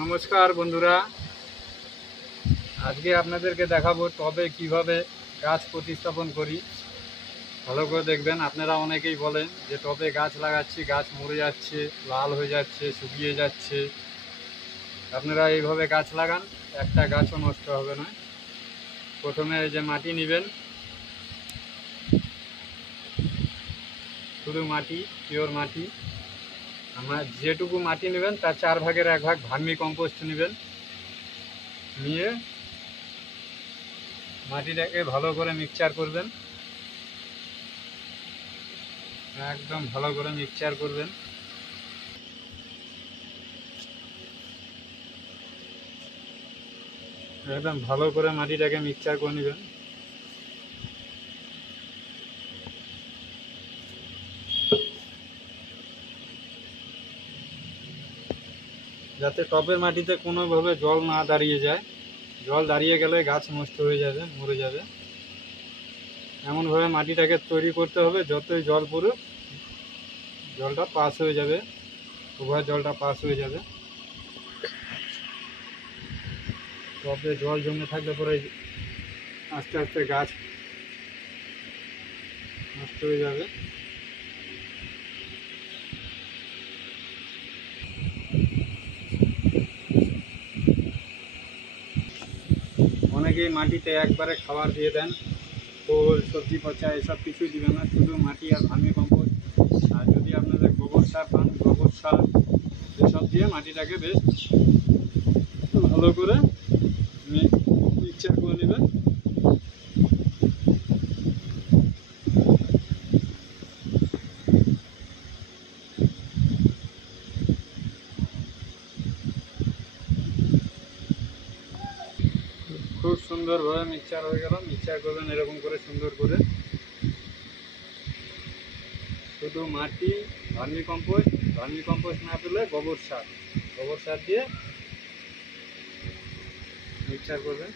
নমস্কার বন্ধুরা, আজকে আপনাদেরকে দেখাবো টবে কিভাবে গাছ প্রতিস্থাপন করি। ভালো করে দেখবেন। আপনারা অনেকেই বলেন যে টবে গাছ লাগাচ্ছি, গাছ মরে যাচ্ছে, লাল হয়ে যাচ্ছে, শুকিয়ে যাচ্ছে। আপনারা এইভাবে গাছ লাগান, একটা গাছও নষ্ট হবে না। প্রথমে যে মাটি নেবেন, শুধু মাটি, পিওর মাটি। আমার যেটুকু মাটি নেবেন তার 1/4 ভাগ ভার্মি কম্পোস্ট নেবেন। নিয়ে মাটিটাকে ভালো করে মিক্সচার করবেন, একদম ভালো করে মিক্সচার করবেন। একদম ভালো করে মাটিটাকে মিক্সচার করে নেবেন। যাতে টবের মাটিতে কোনোভাবে জল না দাঁড়িয়ে যায়। জল দাঁড়িয়ে গেলে গাছ নষ্ট হয়ে যাবে, মরে যাবে। এমনভাবে মাটিটাকে তৈরি করতে হবে যতই জল পড়ুক জলটা পাস হয়ে যাবে, উভয় জলটা পাস হয়ে যাবে। টবে জল জমে থাকলে পরে আস্তে আস্তে গাছ নষ্ট হয়ে যাবে। অনেকেই মাটিতে একবারে খাবার দিয়ে দেন, খোল, সবজি পচা এসব কিছুই দিবেন না, শুধু মাটি আর ভার্মি কম্পোস্ট। আর যদি আপনাদের গোবর সার পান, গোবর সার এসব দিয়ে মাটিটাকে বেশ ভালো করে মিক্সচার করে নেবেন। খুব সুন্দরভাবে মিক্সচার হয়ে গেল। মিক্সচার করবেন এরকম করে সুন্দর করে, শুধু মাটি, ভার্মি কম্পোস্ট না পেলে গোবর সার দিয়ে মিক্সচার করবেন।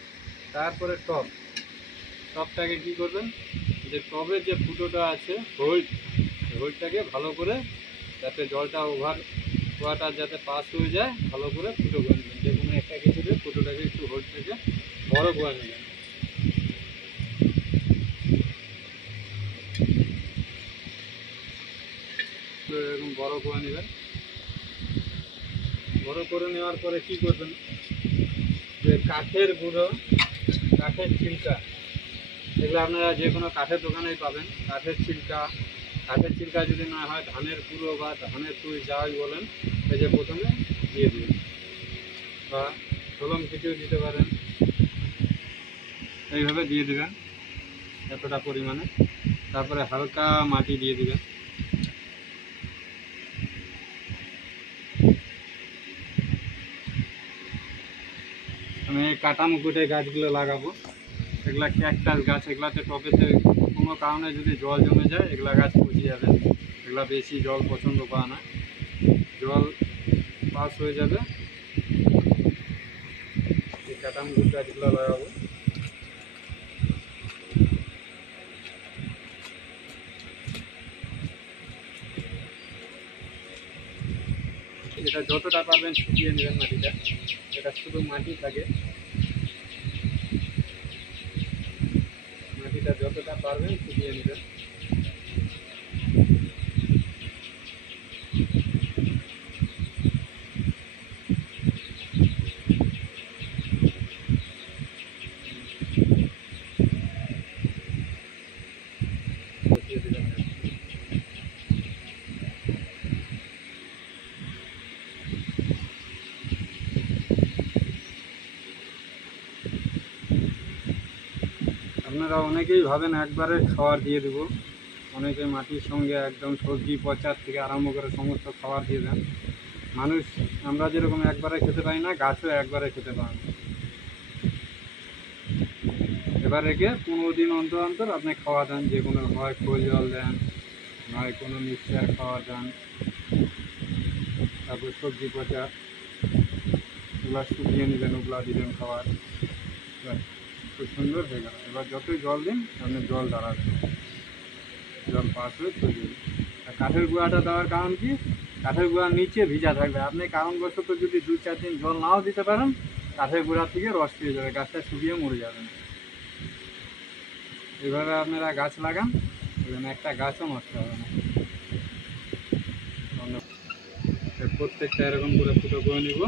তারপরে টবটাকে কী করবেন, যে টবের যে ফুটোটা আছে হোলটাকে ভালো করে, যাতে জলটা ওয়াটার যাতে পাস হয়ে যায়, ভালো করে ফুটো করে নেবেন। যে কোনো একটা কিছু দিয়ে ফুটোটাকে একটু হোলটাকে বড় করে নেবেন। এরকম বড় করে নেবেন। বড় করে নেওয়ার পরে কি করবেন, যে কাঠের গুঁড়ো, কাঠের ছিলকা, এগুলো আপনারা যে কোনো কাঠের দোকানেই পাবেন। কাঠের ছিলকা যদি না হয় ধানের গুঁড়ো বা ধানের তুই যাই বলেন, এই যে প্রথমে দিয়ে দিন, বা কলম কিছু দিতে পারেন। এইভাবে দিয়ে দেবেন এতটা পরিমাণে। তারপরে হালকা মাটি দিয়ে দিবেন। আমি কাটা মুকুটে গাছগুলো লাগাবো। এগুলা ক্যাকটাস গাছ, এগুলাতে টবেতে কোনো কারণে যদি জল জমে যায় এগুলা গাছ পচে যাবে। এগুলা বেশি জল পছন্দ করে না, জল পাস হয়ে যাবে। এই কাটা মুকুট গাছগুলো লাগাবো। এটা যতটা পারবেন শুকিয়ে নেবেন মাটিটা, এটা শুধু মাটি থাকে। মাটিটা যতটা পারবেন শুকিয়ে নেবেন। বসিয়ে দেবেন। আপনারা অনেকেই ভাবেন একবারে খাবার দিয়ে দেবো, অনেকে মাটির সঙ্গে একদম সবজি পচার থেকে আরম্ভ করে সমস্ত খাবার দিয়ে দেন। মানুষ, আমরা যেরকম একবারে খেতে পাই না, গাছও একবারে খেতে পায় না। এবার রেখে 15 দিন অন্তর অন্তর আপনি খাওয়া দেন, যে কোনো হয় খোল জল দেন, নয় কোনো মিক্সচার খাওয়া দেন। তারপর সবজি পচা ওগুলা শুকিয়ে নেবেন, ওগুলা দিলেন খাবার। খুব সুন্দর হয়ে গেল। এবার যতই জল দিন আপনি জল দাঁড়াবেন, জল পাস হয়ে চলে যাবে। আর কাঠের গুঁড়াটা দেওয়ার কারণ কি, কাঠের গুঁড়ার নিচে ভিজা থাকবে। আপনি কারণবশত যদি 2-4 দিন জল নাও দিতে পারেন, কাঠের গুঁড়া থেকে রস পেয়ে যাবে, গাছটা শুকিয়ে মরে যাবে না। এইভাবে আপনারা গাছ লাগান, এবং একটা গাছও নষ্ট হবে না। প্রত্যেকটা এরকম করে ফুটো করে নিব।